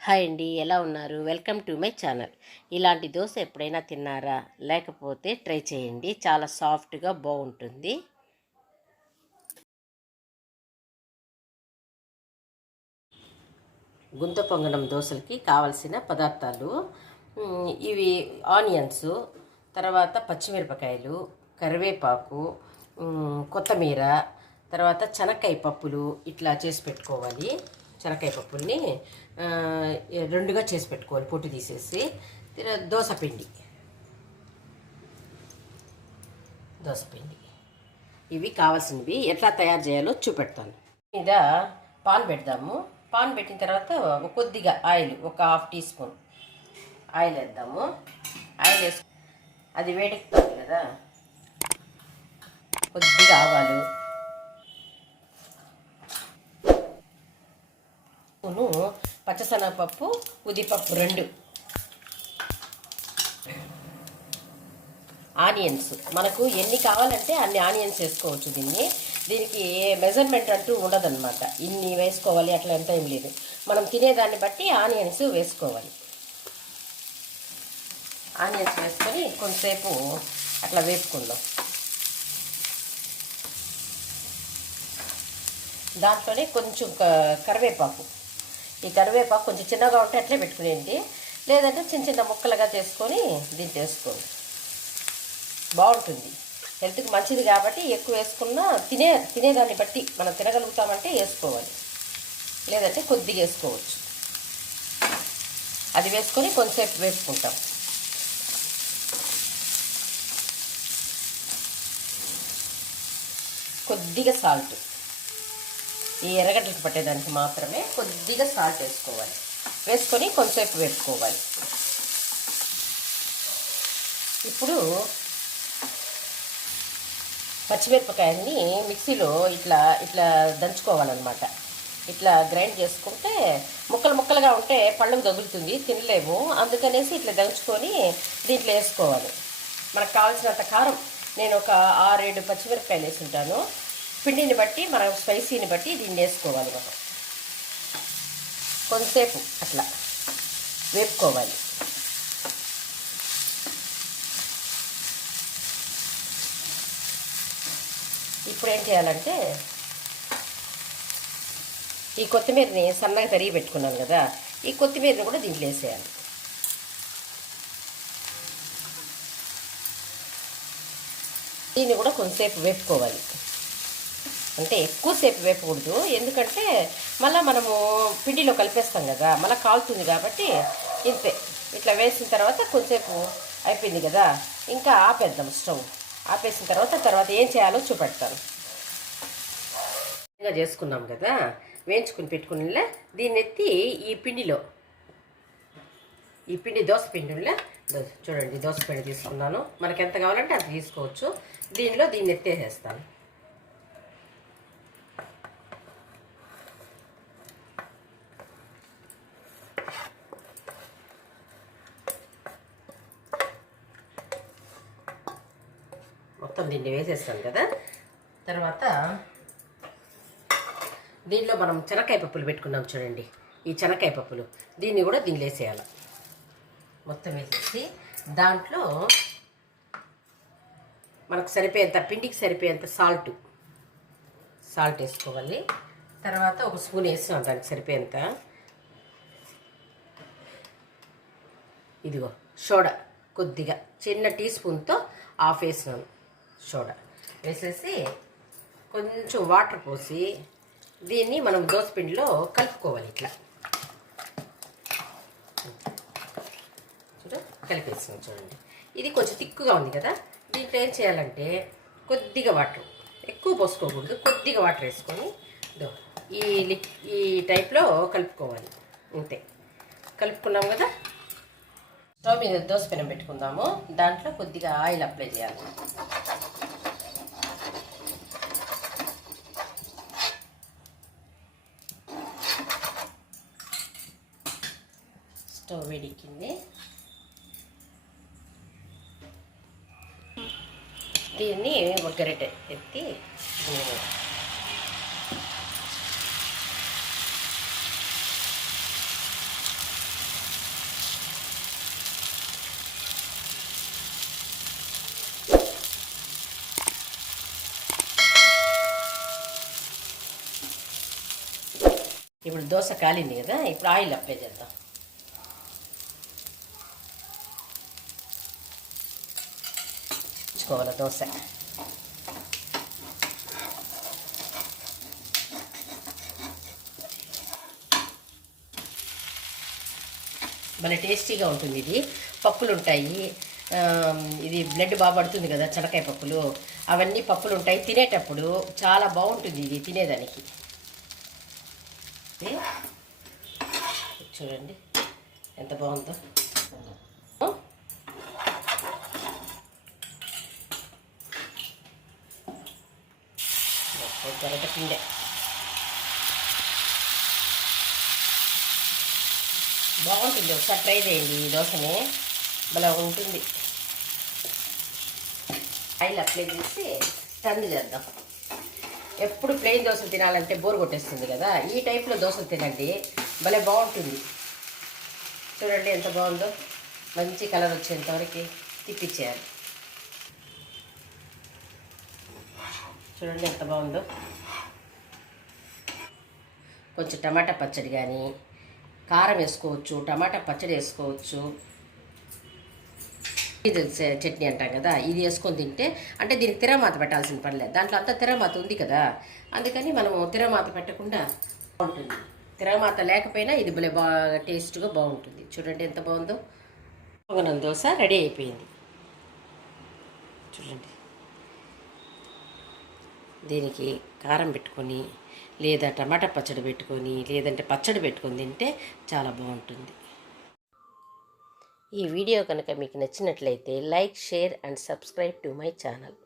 Hi అండి, ఎలా ఉన్నారు? Welcome to my channel. ఇలాంటి దోశ ఎప్పుడైనా తిన్నారా? లేకపోతే ట్రై చేయండి, చాలా సాఫ్ట్గా బాగుంటుంది. గుంత పొంగనం దోశలకి కావలసిన పదార్థాలు ఇవి: ఆనియన్స్, తర్వాత పచ్చిమిరపకాయలు, కరివేపాకు, కొత్తిమీర, తర్వాత శనక్కాయ పప్పులు ఇట్లా చేసి పెట్టుకోవాలి. శనక్కాయ పప్పుల్ని రెండుగా చేసి పెట్టుకోవాలి, పొట్టు తీసేసి. దోసపిండి ఇవి కావాల్సినవి. ఎట్లా తయారు చేయాలో చూపెడతాను. మీద పాన్ పెడదాము. పాన్ పెట్టిన తర్వాత కొద్దిగా ఆయిల్, ఒక హాఫ్ టీ స్పూన్ ఆయిల్ వేద్దాము. ఆయిల్ వేసి అది వేడెక్కుతుంది కదా, కొద్దిగా ఆవాలు, పచ్చశనగపప్పు, ఉద్దిపప్పు రెండు, ఆనియన్స్ మనకు ఎన్ని కావాలంటే అన్ని ఆనియన్స్ వేసుకోవచ్చు. దీనికి మెజర్మెంట్ అంటూ ఉండదన్నమాట. ఇన్ని వేసుకోవాలి అట్లా ఎంత ఏం లేదు. మనం తినేదాన్ని బట్టి ఆనియన్స్ వేసుకోవాలి. ఆనియన్స్ వేసుకొని కొంతసేపు అట్లా వేపుకుందాం. దాంట్లోనే కొంచెం కరివేపాకు. ఈ కరివేపాకు కొంచెం చిన్నగా ఉంటే అట్లే పెట్టుకునేది, లేదంటే చిన్న చిన్న ముక్కలుగా చేసుకొని దీంట్లో వేసుకోండి. బాగుంటుంది, హెల్త్కి మంచిది కాబట్టి ఎక్కువ వేసుకున్నా తినేదాన్ని బట్టి మనం తినగలుగుతామంటే వేసుకోవాలి, లేదంటే కొద్దిగా వేసుకోవచ్చు. అది వేసుకొని కొంచెంసేపు వేసుకుంటాం. కొద్దిగా సాల్ట్, ఈ ఎర్రగడ్డలకు పట్టేదానికి మాత్రమే కొద్దిగా సాల్ట్ వేసుకోవాలి. వేసుకొని కొంచెంసేపు వేసుకోవాలి. ఇప్పుడు పచ్చిమిరపకాయల్ని మిక్సీలో ఇట్లా ఇట్లా దంచుకోవాలన్నమాట. ఇట్లా గ్రైండ్ చేసుకుంటే ముక్కలు ముక్కలుగా ఉంటే పళ్ళకు తగులుతుంది, తినలేము. అందుకనేసి ఇట్లా దంచుకొని దీంట్లో వేసుకోవాలి. మనకు కావాల్సినంత కారం. నేను ఒక 6-7 పచ్చిమిరపకాయలు వేసి ఉంటాను. పిండిని బట్టి, మన స్పైసీని బట్టి దీన్ని వేసుకోవాలి. మనం కొంతసేపు అట్లా వేపుకోవాలి. ఇప్పుడు ఏం చేయాలంటే, ఈ కొత్తిమీరని సన్నగా తరిగి పెట్టుకున్నాను కదా, ఈ కొత్తిమీరని కూడా దీంట్లో వేసేయాలి. దీన్ని కూడా కొంతసేపు వేపుకోవాలి. అంటే ఎక్కువసేపు వేపకూడదు, ఎందుకంటే మళ్ళీ మనము పిండిలో కలిపేస్తాం కదా, మళ్ళీ కాలుతుంది కాబట్టి ఇంతే. ఇట్లా వేసిన తర్వాత కొంచెంసేపు అయిపోయింది కదా, ఇంకా ఆపేద్దాం. స్టవ్ ఆపేసిన తర్వాత ఏం చేయాలో చూపెడతాను. ఇంకా చేసుకున్నాం కదా, వేయించుకుని పెట్టుకునిలే, దీన్ని ఎత్తి ఈ పిండిలో, ఈ పిండి దోసపిండిలో చూడండి, దోసపిండి తీసుకున్నాను. మనకి ఎంత కావాలంటే అది తీసుకోవచ్చు. దీన్ని ఎత్తేసేస్తాను. మొత్తం దీన్ని వేసేస్తాను కదా. తర్వాత దీనిలో మనం శనక్కాయ పప్పులు పెట్టుకున్నాం చూడండి, ఈ శనక్కాయ పప్పులు దీన్ని కూడా దీనిలో వేసేయాలి. మొత్తం వేసేసి దాంట్లో మనకు సరిపోయేంత, పిండికి సరిపోయేంత సాల్ట్ వేసుకోవాలి. తర్వాత ఒక స్పూన్ వేస్తాం దానికి సరిపోయేంత. ఇదిగో సోడా, కొద్దిగా చిన్న టీ స్పూన్తో హాఫ్ వేసినాను. సోడా వేసేసి కొంచెం వాటర్ పోసి దీన్ని మనం దోసపిండిలో కలుపుకోవాలి. ఇట్లా కలిపేసాం చూడండి. ఇది కొంచెం తిక్కుగా ఉంది కదా, దీంట్లో ఏం చేయాలంటే కొద్దిగా వాటర్, ఎక్కువ పోసుకోకూడదు, కొద్దిగా వాటర్ వేసుకొని ఈ టైప్లో కలుపుకోవాలి. ఇంతే, కలుపుకున్నాం కదా. స్టవ్ మీద దోశ పెనం పెట్టుకుందాము. దాంట్లో కొద్దిగా ఆయిల్ అప్లై చేయాలి. స్టవ్ వేడెక్కింది. దీన్ని ఒక గరిటె ఎత్తి దోశ కాలింది కదా, ఇప్పుడు ఆయిల్ అప్లై చేద్దాం. ఉంచుకోవాలి దోశ. భలే టేస్టీగా ఉంటుంది ఇది. పప్పులు ఉంటాయి, ఇది బ్లడ్ బాగా పడుతుంది కదా చెనక్కాయ పప్పులు, అవన్నీ పప్పులు ఉంటాయి. తినేటప్పుడు చాలా బాగుంటుంది ఇది తినేదానికి. చూడండి ఎంత బాగుందో. పిండే బాగుంటుంది, ఒకసారి ట్రై చేయండి ఈ దోశని, భలే ఉంటుంది. ఆయిల్ అప్లై చేసి టర్న్ చేద్దాం. ఎప్పుడు ప్లెయిన్ దోశలు తినాలంటే బోర్ కొట్టేస్తుంది కదా, ఈ టైప్లో దోశలు తినండి, భలే బాగుంటుంది. చూడండి ఎంత బాగుందో. మంచి కలర్ వచ్చేంతవరకు తిప్పించేయాలి. చూడండి ఎంత బాగుందో. కొంచెం టమాటా పచ్చడి కానీ, కారం వేసుకోవచ్చు, టమాటా పచ్చడి వేసుకోవచ్చు, చట్నీ అంటాం కదా, ఇది వేసుకొని తింటే, అంటే దీనికి తిరమాత పెట్టాల్సిన పనిలేదు, దాంట్లో అంతా తిరమాత ఉంది కదా, అందుకని మనము తిరమాత పెట్టకుండా బాగుంటుంది. తిరమాత లేకపోయినా ఇది భలే బాగా టేస్ట్గా బాగుంటుంది. చూడండి ఎంత బాగుందో. పొంగనం దోశ రెడీ అయిపోయింది. చూడండి, దీనికి కారం పెట్టుకొని, లేదా టమాటా పచ్చడి పెట్టుకొని, లేదంటే పచ్చడి పెట్టుకొని తింటే చాలా బాగుంటుంది. ఈ వీడియో కనుక మీకు నచ్చినట్లయితే like, share and subscribe to my channel.